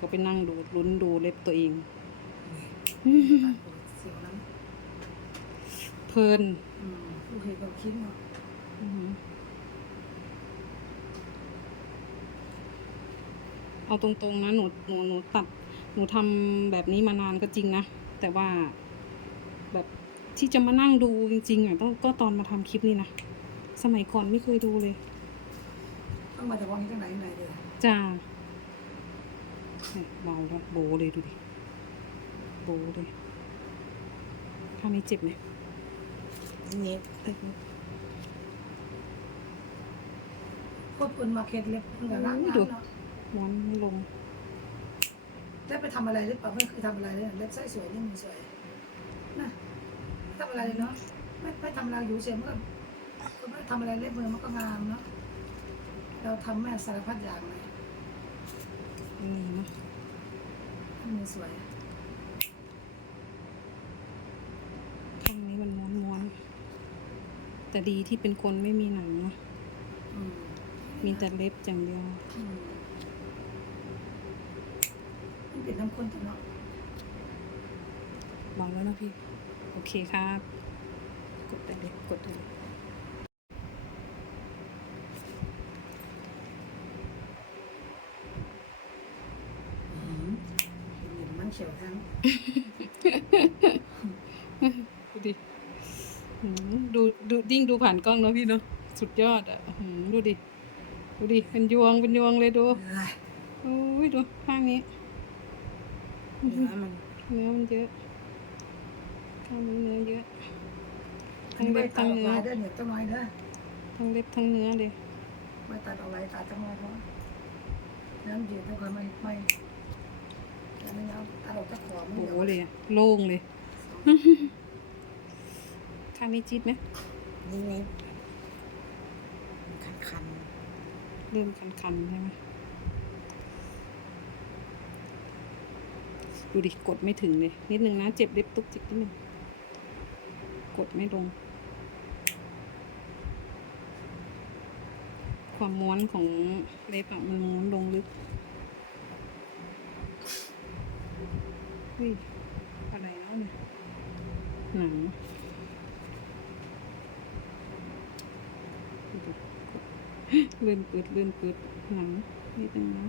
ก็ไปนั่งดูลุ้นดูเล็บตัวเองตัดหัวเสียวน้เพลินำอืมผู้เห็นก็คิดเนาะอืมเอาตรงๆนะหนูหนูหนูตัด หนูทำแบบนี้มานานก็จริงนะ แต่ว่าแบบที่จะมานั่งดูจริง ๆอะต้องก็ตอนมาทำคลิปนี่นะ สมัยก่อนไม่เคยดูเลย ต้องมาจากวางที่ไหนไหนเลยจ้า เนี่ยเบาแล้วโบเลยดูดิ โบเลยท่านี้เจ็บไหมนี่เอ้ยพวกคุณมาเคสเล็บเพื่อล้างน้ำเนาะม้วนไม่ลงเล็บไปทำอะไรหรือเปล่าไม่เคยทำอะไรเลยเล็บไส้สวยนี่มือสวยนะไม่ทำอะไรเลยเนาะไม่ไม่ทำอะไรอยู่เฉยมันก็ก็ไม่ทำอะไรเล็บมือมันก็งามเนาะเราทำแม่สารพัดอย่างเลย นี่เนาะมือสวยข้างนี้มันม้วนม้วนแต่ดีที่เป็นคนไม่มีหนังเนาะอืมมีแต่เล็บอย่างเดียวอืมมันเป็นน้ำข้นตัวเนาะเบาแล้วนะพี่ โอเคครับ กดได้เลยกดได้เลย อืม เห็นมันเขียวทั้ง ดูดิหืมดูดูยิ่งดูผ่านกล้องเนาะพี่เนาะสุดยอดอะหืมดูดิ ดูดิ เป็นยวงเป็นยวงเลยดูเอ้ยโอ้ยดูข้างนี้เนื้อมันเนื้อมันเยอะข้างนี้เนื้อเยอะอันทั้งนี้เล็ไม่บตัทั้ดงออกเนื้อลายเด้อเนี่ยต้องน้อยเด้อทั้งเล็บทั้งเนื้อเลยไม่ตัดออกลายตัดทั้งน้อยเพราะน้ำเดือดเท่ากันไม่ไม่ แล้วไม่เอาตัดออกจากขอมันโอ้เดี๋โหยวเลยอะโล่งเลย ข้างนี้จี๊ดไหมนิดนิดคันคันเริ่มคันๆใช่ไหมดูดิ กดไม่ถึงเลย นิดนึงนะ เจ็บเล็บตุกจิกนิดนึง กดไม่ลง ความม้วนของเล็บอะมันม้วนลงลึกเฮ้ยอะไรแล้วเนี่ยหนังดูดิเลื่อนปืดเลื่อนปืดหนังนิดนึงนะ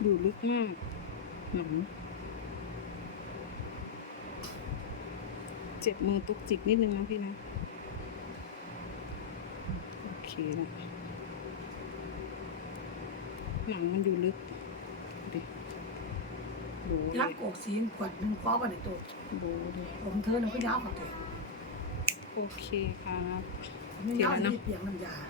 อยู่ลึกมากหนังเจ็บมือตุกจิกนิดนึงนะพี่นะ โอเคละหนังมันอยู่ลึก ดูดิโบๆเลยักยษ์โกกสีขวดหนึ่งคว้ากันในตัวโบเลยผมเธอเนี่ยก็ยาวกว่าตัวโอเคครับไม่ยาวที่เปียกน้ำยาโ